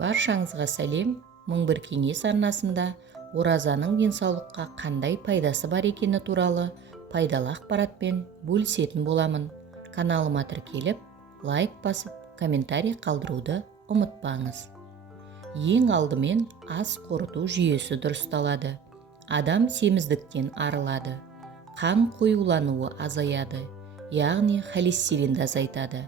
Баршаңызға сәлем. Мың бір кеңес арнасында оразаның денсаулыққа қандай пайдасы бар екені туралы пайдалы ақпаратпен бөлісетін боламын. Каналыма тіркеліп, лайк басып, комментарий қалдыруды ұмытпаңыз. Ең алдымен ас қорыту жүйесі дұрысталады. Адам семіздіктен арылады. Қан қоюлануы азаяды, яғни холестеринді азайтады.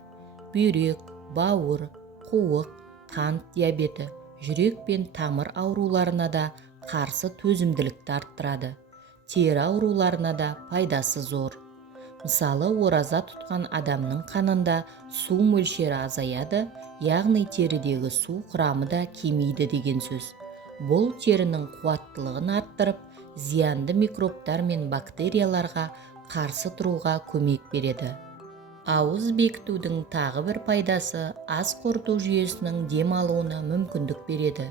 Бүйрек, бауыр, қуық, қант диабеті, жүрек пен тамыр ауруларына да қарсы төзімділікті арттырады. Тері ауруларына да пайдасы зор. Мысалы, ораза тұтқан адамның қанында су мөлшері азаяды, яғни терідегі су құрамы да кемиді деген сөз. Бұл терінің қуаттылығын арттырып, зиянды микробтар мен бактерияларға қарсы тұруға көмек береді. Ауыз бекітудің тағы бір пайдасы ас қорыту жүйесінің дем алуына мүмкіндік береді.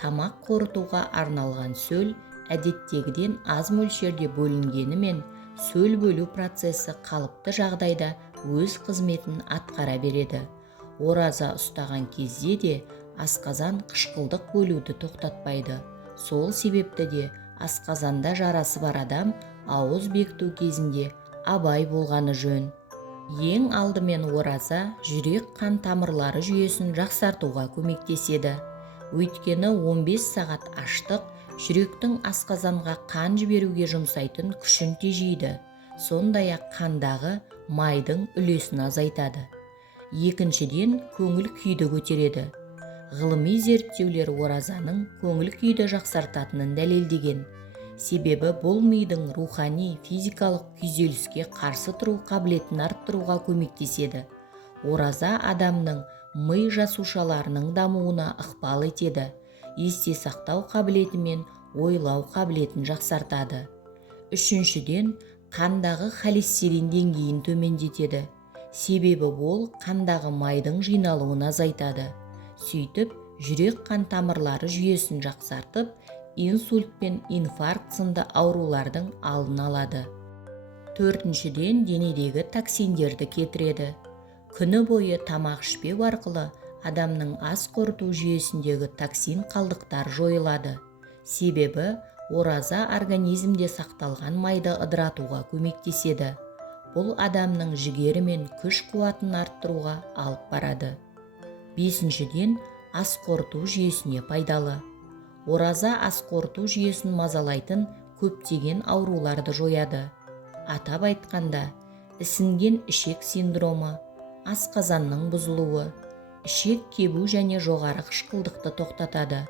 Тамақ қорытуға арналған сөл әдеттегіден аз мөлшерде бөлінгенімен, сөл бөлу процесі қалыпты жағдайда өз қызметін атқара береді. Ораза ұстаған кезде де асқазан қышқылдық бөлуді тоқтатпайды. Сол себепті де асқазанда жарасы бар адам ауыз бекіту кезінде абай болғаны жөн. Ең алдымен ораза жүрек қан тамырлары жүйесін жақсартуға көмектеседі. Өйткені 15 сағат аштық жүректің асқазанға қан жіберуге жұмсайтын күшін тежейді. Сондай-ақ қандағы майдың үлесін азайтады. Екіншіден, көңіл күйді көтереді. Ғылыми зерттеулер оразаның көңіл күйді жақсартатынын дәлелдеген. Себебі бұл мидың рухани, физикалық күйзеліске қарсы тұру қабілетін арттыруға көмектеседі. Ораза адамның ми жасушаларының дамуына ықпал етеді. Есте сақтау қабілеті мен ойлау қабілетін жақсартады. Үшіншіден, қандағы холестерин деңгейін төмендетеді. Себебі ол қандағы майдың жиналуын азайтады. Сөйтіп, жүрек қан тамырлары жүйесін жақсартып, инсульт пен инфаркт сынды аурулардың алдын алады. Төртіншіден, денедегі токсиндерді кетіреді. Күні бойы тамақ ішпеу арқылы адамның ас қорыту жүйесіндегі токсин қалдықтар жойылады. Себебі ораза организмде сақталған майды ыдыратуға көмектеседі. Бұл адамның жігері мен күш қуатын арттыруға алып барады. Бесіншіден, ас қорыту жүйесіне пайдалы. Ораза ас қорыту жүйесін мазалайтын көптеген ауруларды жояды. Атап айтқанда, ісінген ішек синдромы, асқазанның бұзылуы, ішек кебу және жоғары қышқылдықты тоқтатады.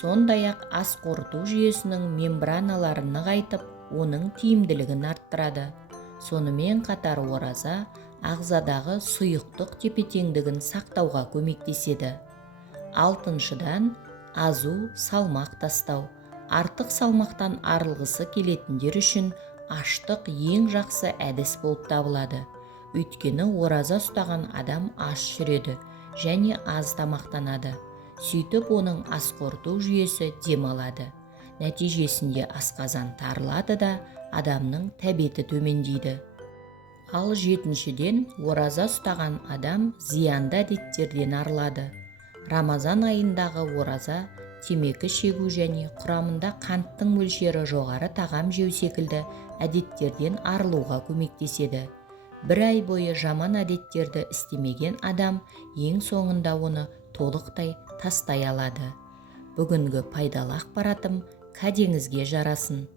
Сондай-ақ ас қорыту жүйесінің мембраналарын нығайтып, оның тиімділігін арттырады. Сонымен қатар ораза ағзадағы сұйықтық тепе-теңдігін сақтауға көмектеседі. Алтыншыдан, азу, салмақ тастау. Артық салмақтан арылғысы келетіндер үшін аштық ең жақсы әдіс болып табылады. Өйткені ораза ұстаған адам аш жүреді және аз тамақтанады. Сөйтіп оның ас қорыту жүйесі демалады. Нәтижесінде асқазан тарылады да адамның тәбеті төмендейді. Ал жетіншіден, ораза ұстаған адам зиянды әдеттерден арылады. Рамазан айындағы ораза темекі шегу және құрамында қанттың мөлшері жоғары тағам жеу секілді әдеттерден арылуға көмектеседі. Бір ай бойы жаман әдеттерді істемеген адам ең соңында оны толықтай тастай алады. Бүгінгі пайдалы ақпаратым кәдеңізге жарасын.